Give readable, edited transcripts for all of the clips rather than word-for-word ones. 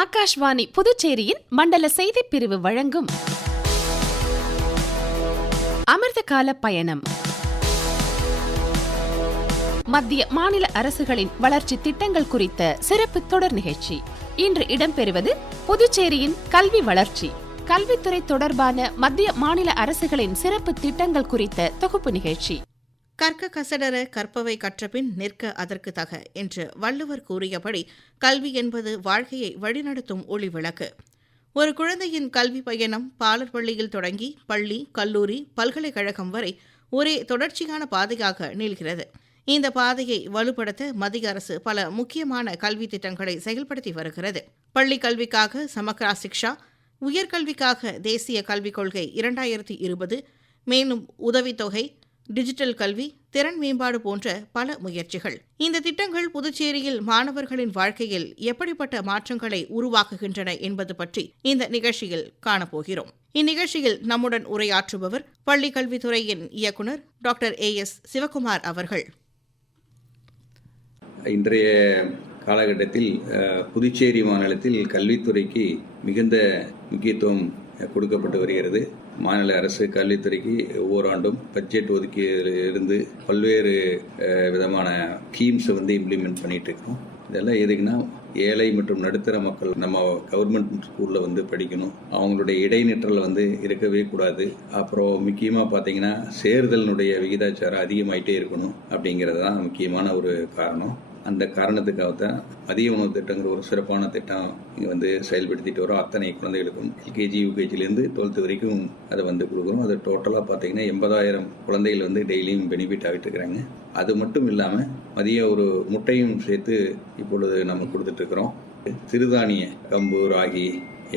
ஆகாஷ்வாணி புதுச்சேரியின் மண்டல செய்திப் பிரிவு வழங்கும் அமிர்த கால பயணம். மத்திய மாநில அரசுகளின் வளர்ச்சி திட்டங்கள் குறித்த சிறப்பு தொடர் நிகழ்ச்சி. இன்று இடம்பெறுவது புதுச்சேரியின் கல்வி வளர்ச்சி, கல்வித்துறை தொடர்பான மத்திய மாநில அரசுகளின் சிறப்பு திட்டங்கள் குறித்த தொகுப்பு நிகழ்ச்சி. கற்க கசடர கற்பவை கற்றபின் நிற்க அதற்கு தக என்று வள்ளுவர் கூறியபடி கல்வி என்பது வாழ்க்கையை வழிநடத்தும் ஒளி விளக்கு. ஒரு குழந்தையின் கல்வி பயணம் பாலர் பள்ளியில் தொடங்கி பள்ளி, கல்லூரி, பல்கலைக்கழகம் வரை ஒரே தொடர்ச்சியான பாதையாக நீள்கிறது. இந்த பாதையை வலுப்படுத்த மத்திய அரசு பல முக்கியமான கல்வி திட்டங்களை செயல்படுத்தி வருகிறது. பள்ளி கல்விக்காக சமக்ரா சிக்ஷா, உயர்கல்விக்காக தேசிய கல்விக் கொள்கை 2020, மேலும் உதவித்தொகை, டிஜிட்டல் கல்வி, திறன் மேம்பாடு போன்ற பல முயற்சிகள். இந்த திட்டங்கள் புதுச்சேரியில் மாணவர்களின் வாழ்க்கையில் எப்படிப்பட்ட மாற்றங்களை உருவாக்குகின்றன என்பது பற்றி இந்த நிகழ்ச்சியில் காணப்போகிறோம். இந்நிகழ்ச்சியில் நம்முடன் உரையாற்றுபவர் பள்ளி கல்வித்துறையின் இயக்குநர் டாக்டர் AS சிவகுமார் அவர்கள். இன்றைய காலகட்டத்தில் புதுச்சேரி மாநிலத்தில் கல்வித்துறைக்கு மிகுந்த முக்கியத்துவம் கொடுக்கப்பட்டு வருகிறது. மாநில அரசு கல்வித்துறைக்கு ஒவ்வொரு ஆண்டும் பட்ஜெட் ஒதுக்கியிலிருந்து பல்வேறு விதமான ஸ்கீம்ஸை இம்ப்ளிமெண்ட் பண்ணிட்டு இருக்கோம். இதெல்லாம் எதுக்குன்னா, ஏழை மற்றும் நடுத்தர மக்கள் நம்ம கவர்மெண்ட் ஸ்கூலில் படிக்கணும். அவங்களுடைய இடைநிற்றல் இருக்கவே கூடாது. அப்புறம் முக்கியமாக பார்த்தீங்கன்னா, சேர்தலினுடைய விகிதாச்சாரம் அதிகமாயிட்டே இருக்கணும் அப்படிங்கிறது தான் முக்கியமான ஒரு காரணம். அந்த காரணத்துக்காகத்தான் மதிய உணவு திட்டங்கிற ஒரு சிறப்பான திட்டம் இங்கே செயல்படுத்திட்டு வரோம். அத்தனை குழந்தைகளுக்கும் LKG UKGலேருந்து 12th வரைக்கும் அதை கொடுக்குறோம். அது டோட்டலாக பார்த்தீங்கன்னா 80,000 குழந்தைகள் டெய்லியும் பெனிஃபிட் ஆகிட்டு இருக்கிறாங்க. அது மட்டும் இல்லாமல் மதிய ஒரு முட்டையும் சேர்த்து இப்பொழுது நம்ம கொடுத்துட்ருக்குறோம். சிறுதானிய கம்பு, ராகி,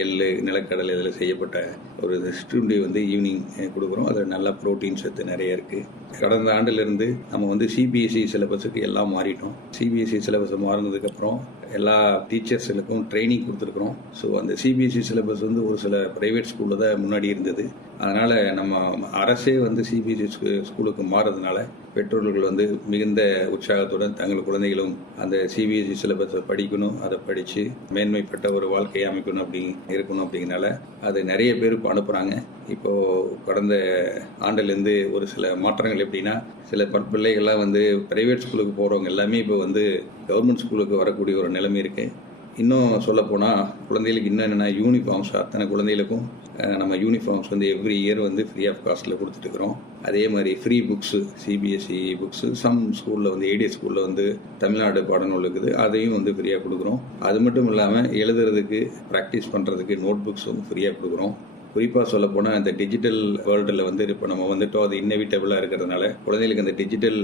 எள்ளு, நிலக்கடலை இதில் செய்யப்பட்ட ஒரு சிற்றுண்டி ஈவினிங் கொடுக்குறோம். அதில் நல்லா ப்ரோட்டீன் சத்து நிறைய இருக்குது. கடந்த ஆண்டிலிருந்து நம்ம CBSE சிலபஸுக்கு எல்லாம் மாறிட்டோம். CBSE சிலபஸை மாறினதுக்கப்புறம் எல்லா டீச்சர்ஸுகளுக்கும் ட்ரைனிங் கொடுத்துருக்குறோம். ஸோ அந்த CBSE சிலபஸ் ஒரு சில ப்ரைவேட் ஸ்கூலில் தான் முன்னாடி இருந்தது. அதனால் நம்ம அரசே CBSE ஸ்கூலுக்கு மாறதுனால பெற்றோர்கள் மிகுந்த உற்சாகத்துடன் தங்கள் குழந்தைகளும் அந்த CBSE சிலபஸை படிக்கணும், அதை படித்து மேன்மைப்பட்ட ஒரு வாழ்க்கையை அமைக்கணும் இருக்கணும் அப்படிங்கிறனால அது நிறைய பேர் இப்போ அனுப்புகிறாங்க. இப்போது கடந்த ஆண்டிலேருந்து ஒரு சில மாற்றங்கள் எப்படின்னா, சில பிள்ளைகள்லாம் ப்ரைவேட் ஸ்கூலுக்கு போகிறவங்க எல்லாமே இப்போ கவர்மெண்ட் ஸ்கூலுக்கு வரக்கூடிய ஒரு நிலைமை இருக்குது. இன்னும் சொல்லப்போனால் குழந்தைகளுக்கு இன்னும் என்னென்னா, யூனிஃபார்ம்ஸ் அத்தனை குழந்தைகளுக்கும் நம்ம uniforms every year free of காஸ்ட்டில் கொடுத்துட்டுருக்குறோம். அதே மாதிரி free books, CBSE books, some ஸ்கூலில் ADS ஸ்கூலில் தமிழ்நாடு பாடநூல் இருக்குது, அதையும் ஃப்ரீயாக கொடுக்குறோம். அது மட்டும் இல்லாமல் எழுதுறதுக்கு, ப்ராக்டிஸ் பண்ணுறதுக்கு நோட் புக்ஸும் ஃப்ரீயாக கொடுக்குறோம். குறிப்பாக சொல்லப்போனால் இந்த டிஜிட்டல் வேர்ல்டில் இப்போ நம்ம அது இன்னெவிட்டபிளாக இருக்கிறதுனால குழந்தைகளுக்கு அந்த டிஜிட்டல்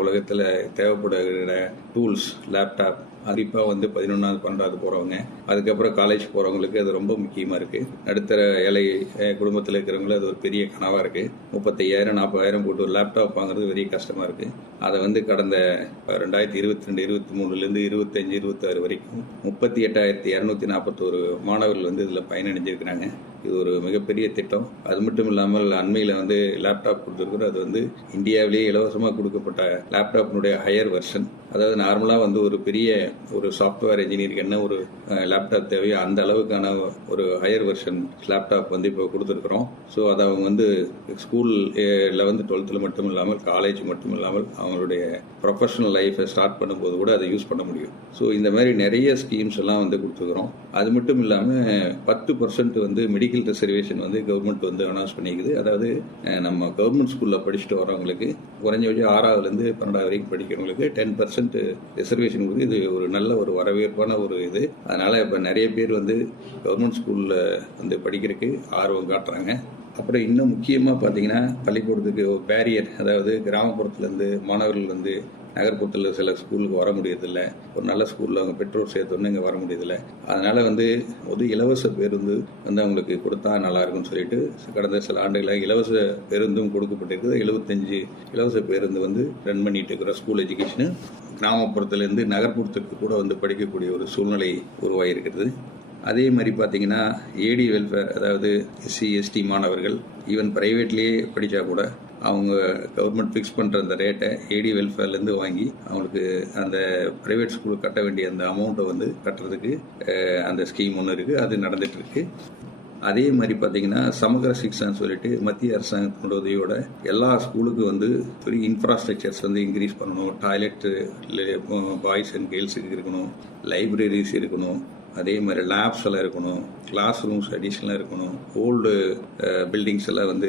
உலகத்தில் தேவைப்படுகிற டூல்ஸ், லேப்டாப், குறிப்பாக 11வது 12வது போகிறவங்க, அதுக்கப்புறம் காலேஜ் போகிறவங்களுக்கு அது ரொம்ப முக்கியமாக இருக்குது. நடுத்தர ஏழை குடும்பத்தில் இருக்கிறவங்களுக்கு அது ஒரு பெரிய கனவாக இருக்குது. 35,000 40,000 போட்டு ஒரு லேப்டாப் வாங்குறது பெரிய கஷ்டமாக இருக்குது. அதை கடந்த 2022 23லேருந்து 25 26 வரைக்கும் 38,241 மாணவர்கள் இதில் பயனடைஞ்சிருக்கிறாங்க. இது ஒரு மிகப்பெரிய திட்டம். அது மட்டும் இல்லாமல் அண்மையில் லேப்டாப் கொடுத்துருக்குறோம். அது இந்தியாவிலேயே இலவசமாக கொடுக்கப்பட்ட லேப்டாப்பினுடைய ஹையர் வெர்ஷன். அதாவது நார்மலாக ஒரு பெரிய ஒரு சாஃப்ட்வேர் இன்ஜினியருக்கு என்ன ஒரு லேப்டாப் தேவையோ அந்த அளவுக்கான ஒரு ஹையர் வெர்ஷன் லேப்டாப் இப்போ கொடுத்துருக்குறோம். ஸோ அதை அவங்க ஸ்கூலில் 12th மட்டும் இல்லாமல் காலேஜ் மட்டும் இல்லாமல் அவங்களுடைய ப்ரொஃபஷனல் லைஃப்பை ஸ்டார்ட் பண்ணும்போது கூட அதை யூஸ் பண்ண முடியும். ஸோ இந்த மாதிரி நிறைய ஸ்கீம்ஸ் எல்லாம் கொடுத்துருக்குறோம். அது மட்டும் இல்லாமல் 10% மெடிக்கல் ரிசர்வேஷன் கவர்மெண்ட் அனௌன்ஸ் பண்ணிக்குது. அதாவது நம்ம கவர்மெண்ட் ஸ்கூலில் படிச்சுட்டு வரவங்களுக்கு குறைஞ்சபட்சம் 6வதுலேருந்து 12வது வரைக்கும் படிக்கிறவங்களுக்கு 10% ரிசர்வேஷன் கொடுத்து இது ஒரு நல்ல ஒரு வரவேற்பான ஒரு இது. அதனால் இப்போ நிறைய பேர் கவர்மெண்ட் ஸ்கூலில் படிக்கிறதுக்கு ஆர்வம் காட்டுறாங்க. அப்புறம் இன்னும் முக்கியமாக பார்த்தீங்கன்னா, பள்ளிக்கூடத்துக்கு ஒரு பேரியர், அதாவது கிராமப்புறத்துலேருந்து மாணவர்கள் நகர்ப்புறத்தில் சில ஸ்கூலுக்கு வர முடியறதில்ல. ஒரு நல்ல ஸ்கூலில் அவங்க பெற்றோர் சேர்த்தோன்னு இங்கே வர முடியதில்லை. அதனால் இலவச பேருந்து அவங்களுக்கு கொடுத்தா நல்லாயிருக்குன்னு சொல்லிட்டு கடந்த சில ஆண்டுகளாக இலவச பேருந்தும் கொடுக்கப்பட்டிருக்குது. 75 இலவச பேருந்து ரன் பண்ணிட்டு இருக்கிற ஸ்கூல் எஜுகேஷனு கிராமப்புறத்துலேருந்து நகர்ப்புறத்துக்கு கூட படிக்கக்கூடிய ஒரு சூழ்நிலை உருவாகிருக்கிறது. அதே மாதிரி பார்த்தீங்கன்னா, AD வெல்ஃபேர், அதாவது SC ST மாணவர்கள் ஈவன் ப்ரைவேட்லேயே படித்தா கூட அவங்க கவர்மெண்ட் ஃபிக்ஸ் பண்ணுற அந்த ரேட்டை ஏடி வெல்ஃபேர்லேருந்து வாங்கி அவங்களுக்கு அந்த ப்ரைவேட் ஸ்கூலுக்கு கட்ட வேண்டிய அந்த அமௌண்ட்டை வந்து கட்டுறதுக்கு அந்த ஸ்கீம் ஒன்று இருக்குது, அது நடந்துகிட்ருக்கு. அதே மாதிரி பார்த்தீங்கன்னா சமகர சிக்ஷான்னு சொல்லிட்டு மத்திய அரசாங்கத்தினோட உதவியோட எல்லா ஸ்கூலுக்கும் வந்து பெரிய இன்ஃப்ராஸ்ட்ரக்சர்ஸ் வந்து இன்க்ரீஸ் பண்ணணும். டாய்லெட்டு பாய்ஸ் அண்ட் கேர்ள்ஸுக்கு இருக்கணும், லைப்ரரிஸ் இருக்கணும், அதே மாதிரி லேப்ஸ் எல்லாம் இருக்கணும், கிளாஸ் ரூம்ஸ் அடிஷ்னலாக இருக்கணும், ஓல்டு பில்டிங்ஸ் எல்லாம் வந்து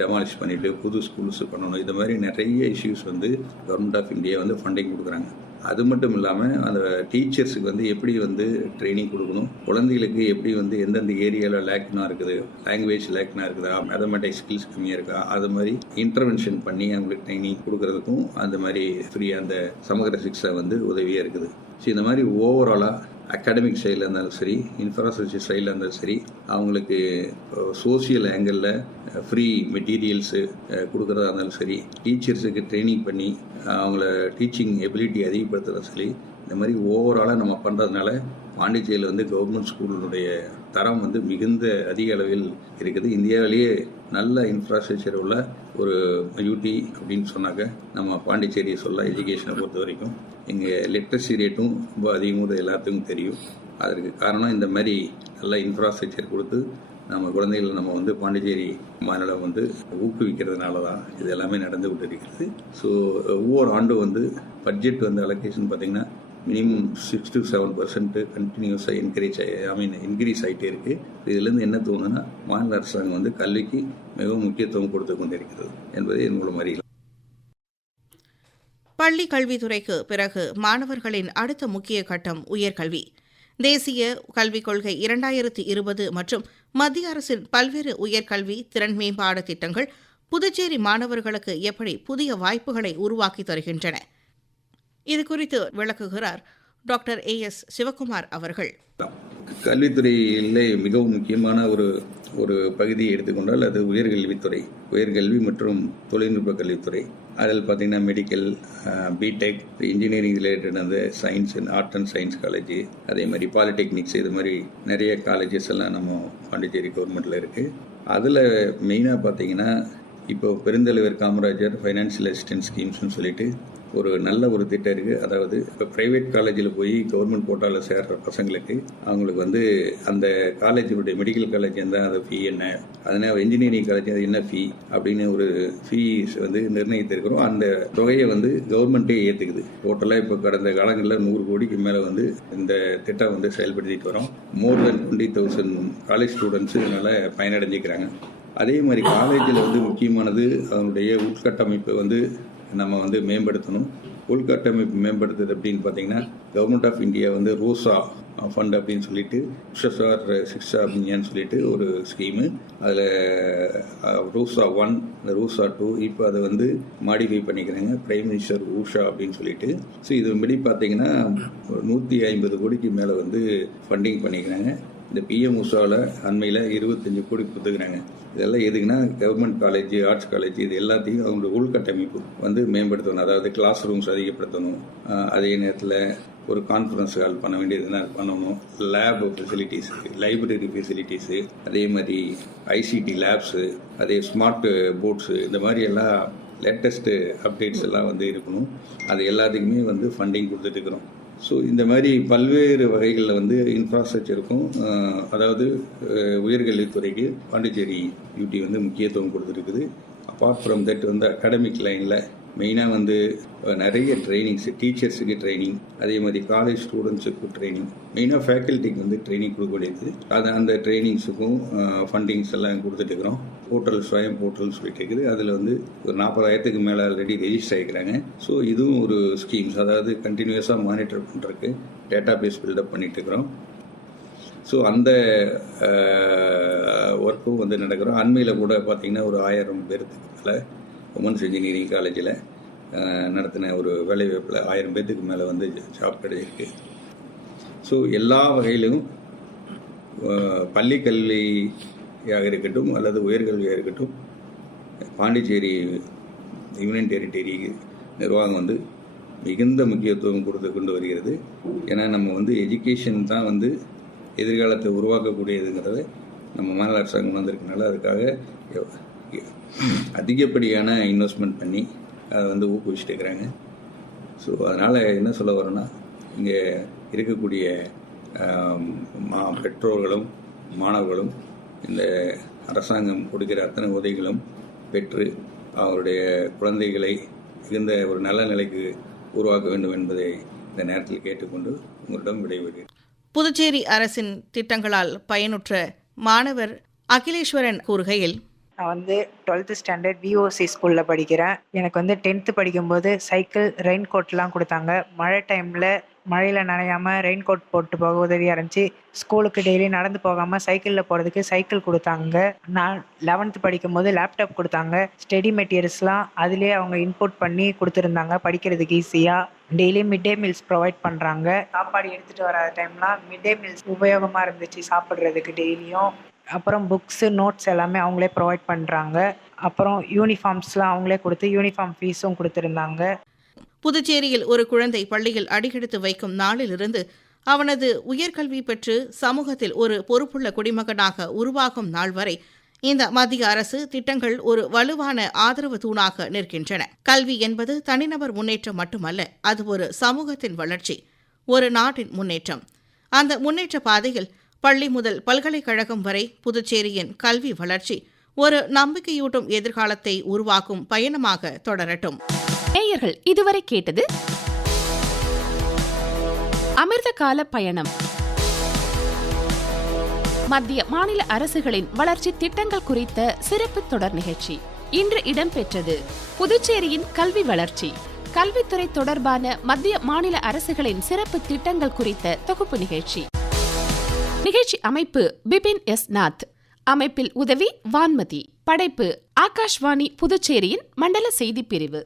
டெமாலிஷ் பண்ணிவிட்டு புது ஸ்கூல்ஸ் பண்ணணும். இது மாதிரி நிறைய இஷ்யூஸ் வந்து கவர்மெண்ட் ஆஃப் இந்தியா வந்து ஃபண்டிங் கொடுக்குறாங்க. அது மட்டும் இல்லாமல் அந்த டீச்சர்ஸுக்கு வந்து எப்படி வந்து ட்ரைனிங் கொடுக்கணும், குழந்தைகளுக்கு எப்படி வந்து எந்தெந்த ஏரியாவில் லேக்னா இருக்குது, லாங்குவேஜ் லேக்னா இருக்குதா, மேத்தமெட்டிக்ஸ் ஸ்கில்ஸ் கம்மியாக இருக்கா, அது மாதிரி இன்டர்வென்ஷன் பண்ணி அவங்களுக்கு ட்ரைனிங் கொடுக்கறதுக்கும் அந்த மாதிரி ஃப்ரீயாக அந்த சமகர சிக்ஷா வந்து உதவியாக இருக்குது. ஸோ இந்த மாதிரி ஓவராலாக அகாடமிக் சைடில் இருந்தாலும் சரி, இன்ஃப்ராஸ்ட்ரக்சர் சைடில் இருந்தாலும் சரி, அவங்களுக்கு சோசியல் ஆங்கிளில் ஃப்ரீ மெட்டீரியல்ஸு கொடுக்குறதா இருந்தாலும் சரி, டீச்சர்ஸுக்கு ட்ரைனிங் பண்ணி அவங்கள டீச்சிங் எபிலிட்டி அதிகப்படுத்துறதும் சரி, இந்த மாதிரி ஓவராலாக நம்ம பண்ணுறதுனால பாண்டிச்சேரியில் வந்து கவர்மெண்ட் ஸ்கூலுடைய தரம் வந்து மிகுந்த அதிக அளவில் இருக்குது. இந்தியாவிலேயே நல்ல இன்ஃப்ராஸ்ட்ரக்சர் உள்ள ஒரு யூடி அப்படின்னு சொன்னாக்க நம்ம பாண்டிச்சேரியை சொல்ல. எஜுகேஷனை பொறுத்த வரைக்கும் இங்கே லிட்ரஸி ரேட்டும் ரொம்ப அதிகமாக எல்லாத்துக்கும் தெரியும். அதற்கு காரணம் இந்த மாதிரி நல்ல இன்ஃப்ராஸ்ட்ரக்சர் கொடுத்து நம்ம குழந்தைகளை நம்ம வந்து பாண்டிச்சேரி மாநிலம் வந்து ஊக்குவிக்கிறதுனால தான் இது எல்லாமே நடந்து கொண்டு இருக்கிறது. ஸோ ஒவ்வொரு ஆண்டும் வந்து பட்ஜெட் வந்து அலோகேஷன் பார்த்திங்கன்னா மினிமம் 6 to 7% கண்டினியூஸாக இன்க்ரீஸ் ஆகிட்டே இருக்குது. இதுலேருந்து என்ன தோணுன்னா மாநில அரசாங்கம் வந்து கல்விக்கு மிகவும் முக்கியத்துவம் கொடுத்து கொண்டிருக்கிறது என்பதை என் மூலம் அறியலாம். பள்ளி கல்வித்துறைக்கு பிறகு மாணவர்களின் அடுத்த முக்கிய கட்டம் உயர்கல்வி. தேசிய கல்விக் கொள்கை 2020 மற்றும் மத்திய அரசின் பல்வேறு உயர்கல்வி திறன் மேம்பாடு திட்டங்கள் புதுச்சேரி மாணவர்களுக்கு எப்படி புதிய வாய்ப்புகளை உருவாக்கி தருகின்றன? இதுகுறித்து விளக்குகிறார் டாக்டர் AS சிவகுமார் அவர்கள். கல்வித்துறையில் மிகவும் முக்கியமான ஒரு பகுதியை எடுத்துக்கொண்டால் அது உயர்கல்வித்துறை, உயர்கல்வி மற்றும் தொழில்நுட்ப கல்வித்துறை. அதில் பார்த்திங்கன்னா மெடிக்கல், பிடெக், இன்ஜினியரிங் ரிலேட்டட் அந்த science and art and science college, அதே மாதிரி பாலிடெக்னிக்ஸ், இது மாதிரி நிறைய காலேஜஸ் எல்லாம் நம்ம பாண்டிச்சேரி கவர்மெண்ட்டில் இருக்குது. அதில் மெயினாக பார்த்திங்கன்னா இப்போ பெருந்தலைவர் காமராஜர் ஃபைனான்சியல் அசிஸ்டன்ஸ் ஸ்கீம்ஸ்னு சொல்லிட்டு ஒரு நல்ல ஒரு திட்டம் இருக்குது. அதாவது இப்போ ப்ரைவேட் காலேஜில் போய் கவர்மெண்ட் கோட்டாவில் சேர்கிற பசங்களுக்கு அவங்களுக்கு வந்து அந்த காலேஜினுடைய மெடிக்கல் காலேஜ் இருந்தால் அது ஃபீ என்ன, அதனால் இன்ஜினியரிங் காலேஜ் அது என்ன ஃபீ அப்படின்னு ஒரு ஃபீஸ் வந்து நிர்ணயித்திருக்கிறோம். அந்த தொகையை வந்து கவர்மெண்ட்டே ஏற்றுக்குது. டோட்டலாக இப்போ கடந்த காலங்களில் 100 கோடிக்கு மேலே வந்து இந்த திட்டம் வந்து செயல்படுத்திட்டு வரோம். மோர் தென் 20,000 காலேஜ் ஸ்டூடெண்ட்ஸு இதனால் பயனடைஞ்சிக்கிறாங்க. அதே மாதிரி காலேஜில் வந்து முக்கியமானது அதனுடைய உள்கட்டமைப்பு வந்து நம்ம வந்து மேம்படுத்தணும். உள்கட்டமைப்பு மேம்படுத்துறது அப்படின்னு பார்த்தீங்கன்னா கவர்மெண்ட் ஆஃப் இந்தியா வந்து ரோசா ஃபண்ட் அப்படின்னு சொல்லிட்டு உஷசார் சிக்ஷா அபியான் சொல்லிட்டு ஒரு ஸ்கீமு. அதில் ரோசா 1, ரோசா 2, இப்போ அதை வந்து மாடிஃபை பண்ணிக்கிறாங்க, பிரைம் மினிஸ்டர் ஊஷா அப்படின்னு சொல்லிட்டு. ஸோ இதுபடி பார்த்தீங்கன்னா 150 கோடிக்கு மேலே வந்து ஃபண்டிங் பண்ணிக்கிறாங்க. இந்த PM உஷாவில் அண்மையில் 25 கோடி கொடுத்துக்கிறாங்க. இதெல்லாம் எதுக்குன்னா கவர்மெண்ட் காலேஜ், ஆர்ட்ஸ் காலேஜ், இது எல்லாத்தையும் அவங்களோட உள்கட்டமைப்பு வந்து மேம்படுத்தணும். அதாவது கிளாஸ் ரூம்ஸ் அதிகப்படுத்தணும், அதே நேரத்தில் ஒரு கான்ஃபரன்ஸ் ஹால் பண்ண வேண்டியதுன்னா பண்ணணும், லேப் ஃபெசிலிட்டிஸு, லைப்ரரி ஃபெசிலிட்டிஸு, அதே மாதிரி ICT லேப்ஸு, அதே ஸ்மார்ட் போர்ட்ஸு, இந்த மாதிரி எல்லாம் லேட்டஸ்ட்டு அப்டேட்ஸ் எல்லாம் வந்து இருக்கணும். அது எல்லாத்துக்குமே வந்து ஃபண்டிங் கொடுத்துட்ருக்குறோம். ஸோ இந்த மாதிரி பல்வேறு வகைகளில் வந்து இன்ஃப்ராஸ்ட்ரக்சருக்கும், அதாவது உயர்கல்வித்துறைக்கு பாண்டிச்சேரி யூடி வந்து முக்கியத்துவம் கொடுத்துருக்குது. அப்பார்ட் ஃப்ரம் தட் வந்து அகாடமிக் லைனில் மெயினாக வந்து நிறைய ட்ரைனிங்ஸ், டீச்சர்ஸுக்கு ட்ரைனிங், அதே மாதிரி காலேஜ் ஸ்டூடெண்ட்ஸுக்கு ட்ரைனிங், மெயினாக ஃபேக்கல்ட்டிக்கு வந்து ட்ரைனிங் கொடுக்க வேண்டியது. அந்த ட்ரைனிங்ஸுக்கும் ஃபண்டிங்ஸ் எல்லாம் கொடுத்துட்டுருக்குறோம். போர்ட்டல் ஸ்வயம் போர்ட்டல் சொல்லிட்டு இருக்குது. அதில் வந்து ஒரு 40,000க்கு மேலே ஆல்ரெடி ரெஜிஸ்டர் ஆகிக்கிறாங்க. ஸோ இதுவும் ஒரு ஸ்கீம்ஸ், அதாவது கண்டினியூஸாக மானிட்டர் பண்ணுறதுக்கு டேட்டா பேஸ் பில்டப் பண்ணிகிட்ருக்குறோம். ஸோ அந்த ஒர்க்கும் வந்து நடக்கிறோம். அண்மையில் கூட பார்த்திங்கன்னா ஒரு 1000 பேருக்கு மேலே உமன்ஸ் இன்ஜினியரிங் காலேஜில் நடத்தின ஒரு வேலைவாய்ப்பில் 1000 பேர்த்துக்கு மேலே வந்து ஜாப் கிடைச்சிருக்கு. ஸோ எல்லா வகையிலும் பள்ளி கல்வியாக இருக்கட்டும் அல்லது உயர்கல்வியாக இருக்கட்டும், பாண்டிச்சேரி யூனியன் டெரிட்டரி நிர்வாகம் வந்து மிகுந்த முக்கியத்துவம் கொடுத்து கொண்டு வருகிறது. ஏன்னா நம்ம வந்து எஜுகேஷன் தான் வந்து எதிர்காலத்தை உருவாக்கக்கூடியதுங்கிறத நம்ம மாநில அரசாங்கம் வந்திருக்கனால அதுக்காக அதிகப்படியான இன்வெஸ்ட்மெண்ட் பண்ணி அதை ஊக்குவிச்சுட்டு இருக்கிறாங்க. ஸோ அதனால் என்ன சொல்ல வரோன்னா, இங்கே இருக்கக்கூடிய பெற்றோர்களும் மாணவர்களும் இந்த அரசாங்கம் கொடுக்கிற அத்தனை உதவிகளும் பெற்று அவருடைய குழந்தைகளை மிகுந்த ஒரு நல்ல நிலைக்கு உருவாக்க வேண்டும் என்பதை இந்த நேரத்தில் கேட்டுக்கொண்டு உங்களிடம் விடைபெறுகிறேன். புதுச்சேரி அரசின் திட்டங்களால் பயனுற்ற மாணவர் அகிலேஸ்வரன் கூறுகையில், நான் 12th ஸ்டாண்டர்ட் விஓசி ஸ்கூலில் படிக்கிறேன். எனக்கு 10th படிக்கும்போது சைக்கிள், ரெயின் கோட்லாம் கொடுத்தாங்க. மழை டைமில் மழையில் நனையாமல் ரெயின் கோட் போட்டு போக உதவியாக இருந்துச்சு. ஸ்கூலுக்கு டெய்லி நடந்து போகாமல் சைக்கிளில் போகிறதுக்கு சைக்கிள் கொடுத்தாங்க. நான் 11th படிக்கும்போது லேப்டாப் கொடுத்தாங்க. ஸ்டடி மெட்டீரியல்ஸ்லாம் அதிலே அவங்க இன்புட் பண்ணி கொடுத்துருந்தாங்க படிக்கிறதுக்கு ஈஸியாக. டெய்லி மிட் டே மீல்ஸ் ப்ரொவைட் பண்ணுறாங்க. சாப்பாடு எடுத்துகிட்டு வர டைம்லாம் மிட் டே மீல்ஸ் உபயோகமாக இருந்துச்சு சாப்பிட்றதுக்கு டெய்லியும். அப்புறம் புக்ஸு, நோட்ஸ் எல்லாமே அவங்களே ப்ரொவைட் பண்ணுறாங்க. அப்புறம் யூனிஃபார்ம்ஸ்லாம் அவங்களே கொடுத்து யூனிஃபார்ம் ஃபீஸும் கொடுத்துருந்தாங்க. புதுச்சேரியில் ஒரு குழந்தை பள்ளியில் அடியெடுத்து வைக்கும் நாளிலிருந்து அவனது உயர்கல்வி பெற்று சமூகத்தில் ஒரு பொறுப்புள்ள குடிமகனாக உருவாகும் நாள் வரை இந்த மத்திய அரசு திட்டங்கள் ஒரு வலுவான ஆதரவு தூணாக நிற்கின்றன. கல்வி என்பது தனிநபர் முன்னேற்றம் மட்டுமல்ல, அது ஒரு சமூகத்தின் வளர்ச்சி, ஒரு நாட்டின் முன்னேற்றம். அந்த முன்னேற்ற பாதையில் பள்ளி முதல் பல்கலைக்கழகம் வரை புதுச்சேரியின் கல்வி வளர்ச்சி ஒரு நம்பிக்கையூட்டும் எதிர்காலத்தை உருவாக்கும் பயணமாக தொடரட்டும். நேயர்கள் இதுவரை கேட்டது அமிர்த கால பயணம். மத்திய மாநில அரசுகளின் வளர்ச்சி திட்டங்கள் குறித்த சிறப்பு தொடர் நிகழ்ச்சி. இன்று இடம்பெற்றது புதுச்சேரியின் கல்வி வளர்ச்சி. கல்வித்துறை தொடர்பான மத்திய மாநில அரசுகளின் சிறப்பு திட்டங்கள் குறித்த தொகுப்பு நிகழ்ச்சி. நிகழ்ச்சி அமைப்பு பிபின் எஸ் நாத். அமைப்பில் உதவி வான்மதி. படைப்பு ஆகாஷ்வாணி புதுச்சேரியின் மண்டல செய்தி பிரிவு.